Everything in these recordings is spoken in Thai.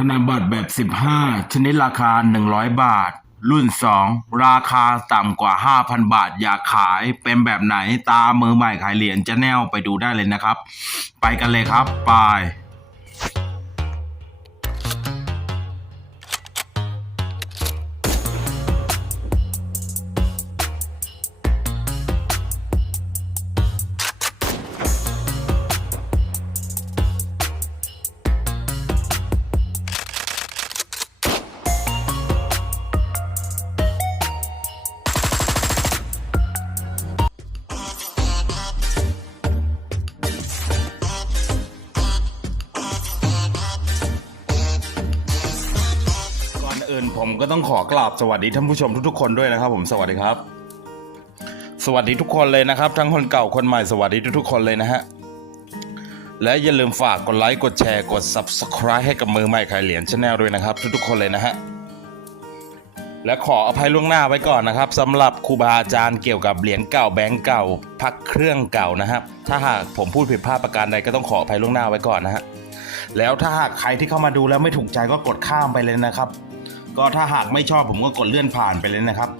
ธนบัตรแบบ 15 ชนิดราคา 100 บาท รุ่น 2 ราคาต่ำกว่า 5,000 บาท อยากขายเป็นแบบไหนตามมือใหม่ขายเหรียญจะแนวไปดูได้เลยนะครับ ไปกันเลยครับไป ผมก็ต้องขอกราบสวัสดีท่านผู้ชมทุกๆคนด้วยนะครับ ผมสวัสดีครับ สวัสดีทุกคนเลยนะครับ ทั้งคนเก่าคนใหม่สวัสดีทุกๆคนเลยนะฮะและอย่าลืมฝากกดไลค์กดแชร์กด subscribe ให้กับมือใหม่ขายเหรียญชาแนลด้วยนะครับ ทุกๆคนเลยนะฮะและขออภัยล่วงหน้าไว้ก่อนนะครับสำหรับครูบาอาจารย์เกี่ยวกับเหรียญเก่าแบงก์เก่า พักเครื่องเก่านะครับถ้าหากผมพูดผิดพลาดประการใดก็ต้องขออภัยล่วงหน้าไว้ก่อนนะฮะแล้วถ้าหากใครที่เข้ามาดูแล้วไม่ถูกใจก็กดข้ามไปเลยนะครับ ก็ถ้าหากไม่ชอบผมก็กดเลื่อนผ่านไปเลยนะครับ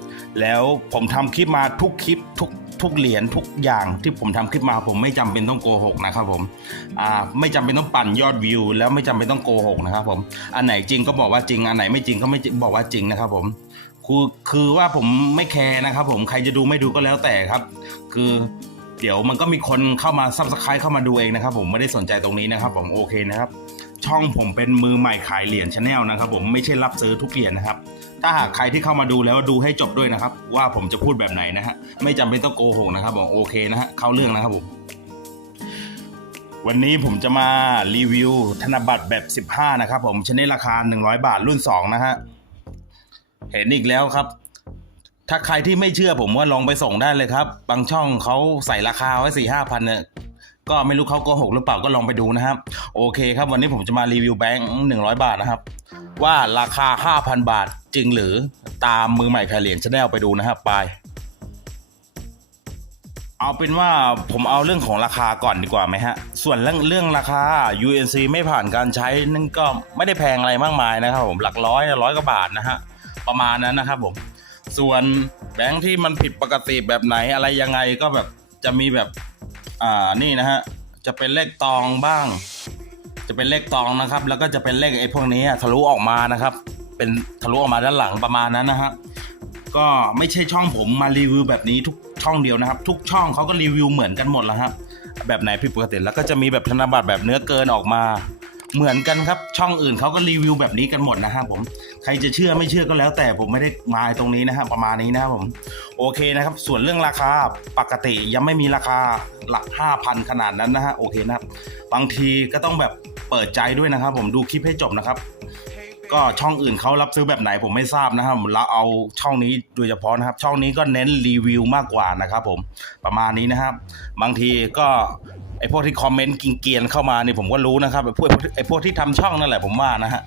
แล้วผมทำคลิปมาทุกคลิปทุกทุกเหรียญทุกอย่างที่ผมทำคลิปมาผมไม่จำเป็นต้องโกหกนะครับผมอ่าไม่จำเป็นต้องปั่นยอดวิว แล้วไม่จำเป็นต้องโกหกนะครับผมอันไหนจริงก็บอกว่าจริง อันไหนไม่จริงก็ไม่บอกว่าจริงนะครับผมคือคือว่าผมไม่แคร์นะครับผมใครจะดูไม่ดูก็แล้วแต่ครับ คือเดี๋ยวมันก็มีคนเข้ามาซับสไครต์เข้ามาดูเองนะครับผมไม่ได้สนใจตรงนี้นะครับผมโอเคนะครับ ช่องผมเป็นมือใหม่ขายเหรียญชาแนลนะครับผมไม่ใช่รับซื้อทุกเหรียญนะครับ ถ้าหากใครที่เข้ามาดูแล้วดูให้จบด้วยนะครับ ว่าผมจะพูดแบบไหนนะฮะไม่จำเป็นต้องโกหกนะครับผมโอเคนะฮะเข้าเรื่องนะครับผมวันนี้ผมจะมารีวิวธนบัตรแบบ 15 นะครับผมชนิดราคา 100 บาทรุ่น 2 นะฮะ เห็นอีกแล้วครับ ถ้าใครที่ไม่เชื่อผมว่าลองไปส่งได้เลยครับ บางช่องเขาใส่ราคาไว้สี่ห้าพันเนี่ย ก็ไม่รู้เขาโกหกหรือเปล่าก็ลองไปดูนะครับ โอเคครับวันนี้ผมจะมารีวิวแบงค์หนึ่งร้อยบาทนะครับ ว่าราคา 5,000 บาทจริงหรือตามมือใหม่ขายเหรียญชาแนลไปดูนะครับไปเอาเป็นว่าผมเอาเรื่องของราคาก่อนดีกว่าไหมฮะ ส่วนเรื่องเรื่องราคา UNC ไม่ผ่านการใช้นั่นก็ไม่ได้แพงอะไรมากมายนะครับผมหลักร้อยร้อยกว่าบาทนะฮะประมาณนั้นนะครับผม ส่วนแบงค์ที่มันผิดปกติแบบไหนอะไรยังไงก็แบบจะมีแบบ อ่านี่นะฮะจะเป็นเลขตองบ้าง จะเป็นเลขตองนะครับ แล้วก็จะเป็นเลขไอ้พวกนี้ทะลุออกมานะครับ เป็นทะลุออกมาด้านหลังประมาณนั้นนะฮะก็ไม่ใช่ช่องผมมารีวิวแบบนี้ทุกช่องเดียวนะครับ ทุกช่องเขาก็รีวิวเหมือนกันหมดแล้วครับแบบไหนผิดปกติแล้วก็จะมีแบบธนบัตรแบบเนื้อเกินออกมา เหมือนกันครับช่องอื่นเขาก็รีวิวแบบนี้กันหมดนะครับผมใครจะเชื่อไม่เชื่อก็แล้วแต่ผมไม่ได้มาตรงนี้นะครับประมาณนี้นะครับผมโอเคนะครับ ส่วนเรื่องราคาปกติยังไม่มีราคาหลัก5,000ขนาดนั้นนะฮะโอเคนะครับบางทีก็ต้องแบบเปิดใจด้วยนะครับ ผมดูคลิปให้จบนะครับ ก็ช่องอื่นเขารับซื้อแบบไหนผมไม่ทราบนะครับเราเอาช่องนี้โดยเฉพาะนะครับ ช่องนี้ก็เน้นรีวิวมากกว่านะครับ ผมประมาณนี้นะครับ บางทีก็ ไอพวกที่คอมเมนต์กิงเกียนเข้ามาเนี่ยผมก็รู้นะครับไอพวกไอพวกที่ทำช่องนั่นแหละผมว่านะฮะ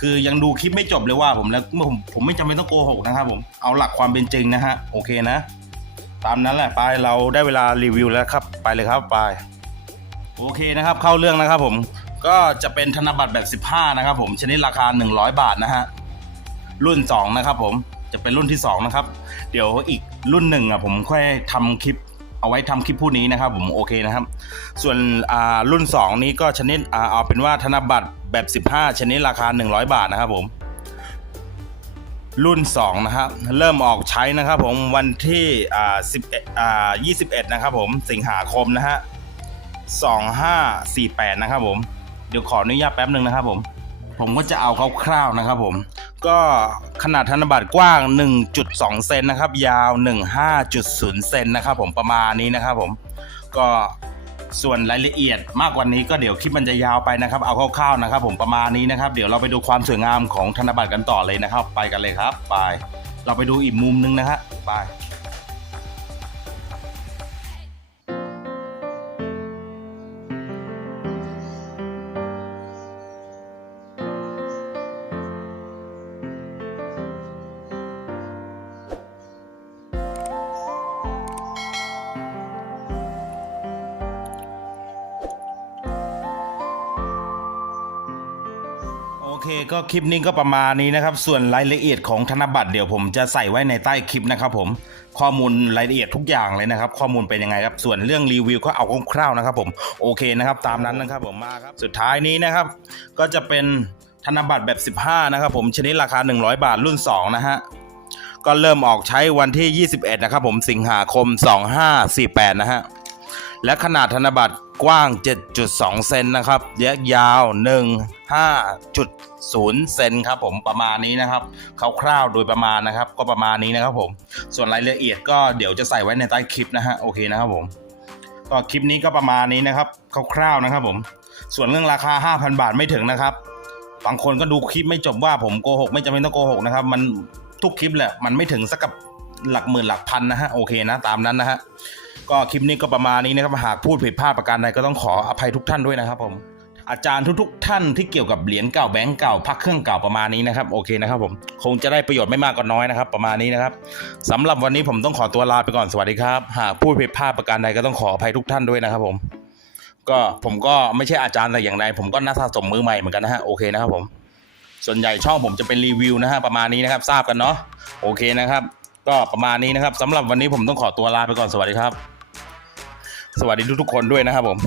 คือยังดูคลิปไม่จบเลยว่าผมแล้วผมผมไม่จำเป็นต้องโกหกนะครับผมเอาหลักความเป็นจริงนะฮะโอเคนะ ตามนั้นแหละไปเราได้เวลารีวิวแล้วครับ ไปเลยครับไปโอเคนะครับ เข้าเรื่องนะครับผมก็จะเป็นธนบัตรแบบ 15 นะครับผมชนิดราคา 100 บาทนะฮะรุ่น 2 นะครับผมจะเป็นรุ่นที่ 2 นะครับ เดี๋ยวอีกรุ่นหนึ่งอะผมค่อยทำคลิป เอาไว้ทำคลิปผู้นี้นะครับผมโอเคนะครับ ส่วนรุ่น 2 นี้ก็ชนิดเอาเป็นว่าธนบัตรแบบ 15 ชนิดราคา 100 บาทนะครับผมรุ่น 2 นะครับ เริ่มออกใช้นะครับผมวันที่อ่า11อ่า21 นะครับผมสิงหาคมนะฮะ2548 นะครับผม เดี๋ยวขออนุญาตแป๊บหนึ่งนะครับผม ผมก็จะเอาคร่าวๆนะครับผม ก็ขนาดธนบัตรกว้าง 1.2 เซนนะครับ ยาว 15.0 เซนนะครับผมประมาณนี้นะครับผมก็ส่วนรายละเอียดมากกว่านี้ก็เดี๋ยวคลิปมันจะยาวไปนะครับ เอาคร่าวๆนะครับ ผมประมาณนี้นะครับ เดี๋ยวเราไปดูความสวยงามของธนบัตรกันต่อเลยนะครับ ไปกันเลยครับ ไป เราไปดูอีกมุมนึงนะฮะไป ก็คลิปนี้ก็ประมาณนี้นะครับ ส่วนรายละเอียดของธนบัตรเดี๋ยวผมจะใส่ไว้ในใต้คลิปนะครับผมข้อมูลรายละเอียดทุกอย่างเลยนะครับ ข้อมูลเป็นยังไงครับ ส่วนเรื่องรีวิวก็เอาคร่าวๆนะครับ ผมโอเคนะครับ ตามนั้นนะครับผมมาครับสุดท้ายนี้นะครับ ก็จะเป็นธนบัตรแบบ 15 นะครับผมชนิดราคา 100 บาทรุ่น 2 นะฮะก็เริ่มออกใช้วันที่ 21 นะครับผมสิงหาคม 2548 นะฮะและขนาดธนบัตร กว้าง 7.2 เซนนะครับแยกยาว 15.0 เซนครับผมประมาณนี้นะครับคร่าวๆโดยประมาณนะครับ ก็ประมาณนี้นะครับผม ส่วนรายละเอียดก็เดี๋ยวจะใส่ไว้ในใต้คลิปนะฮะโอเคนะครับผมก็คลิปนี้ก็ประมาณนี้นะครับคร่าวๆนะครับผม ส่วนเรื่องราคา 5,000 บาทไม่ถึงนะครับบางคนก็ดูคลิปไม่จบว่าผมโกหกไม่จำเป็นต้องโกหกนะครับมันทุกคลิปแหละมันไม่ถึงสักกับหลักหมื่นหลักพันนะฮะโอเคนะตามนั้นนะฮะ ก็คลิปนี้ก็ประมาณนี้นะครับหากพูดผิดพลาดประการใดก็ต้องขออภัยทุกท่านด้วยนะครับผมอาจารย์ทุกๆ ท่านที่เกี่ยวกับเหรียญเก่าแบงก์เก่าพักเครื่องเก่าประมาณนี้นะครับโอเคนะครับผมคงจะได้ประโยชน์ไม่มากก็น้อยนะครับ ประมาณนี้นะครับสำหรับวันนี้ผมต้องขอตัวลาไปก่อนสวัสดีครับ หากพูดผิดพลาดประการใดก็ต้องขออภัยทุกท่านด้วยนะครับผมก็ผมก็ไม่ใช่อาจารย์แต่อย่างใดผมก็นักสะสมมือใหม่เหมือนกันนะฮะโอเคนะครับผมส่วนใหญ่ช่องผมจะเป็นรีวิวนะฮะประมาณนี้นะครับทราบกันเนาะโอเคนะครับ ก็ประมาณนี้นะครับสำหรับวันนี้ผมต้องขอตัวลาไปก่อนสวัสดีครับ สวัสดีทุกๆคนด้วยนะครับผม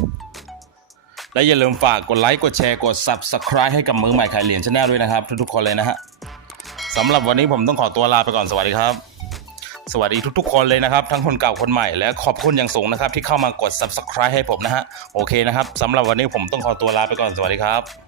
และอย่าลืมฝากกดไลค์กดแชร์กด subscribe ให้กับมือใหม่ขายเหรียญชาแนลด้วยนะครับ ทุกๆคนเลยนะฮะสำหรับวันนี้ผมต้องขอตัวลาไปก่อนสวัสดีครับ สวัสดีทุกๆ คนเลยนะครับ ทั้งคนเก่าคนใหม่และขอบคุณอย่างสูงนะครับ ที่เข้ามากด subscribe ให้ผมนะฮะโอเคนะครับสำหรับวันนี้ผมต้องขอตัวลาไปก่อนสวัสดีครับ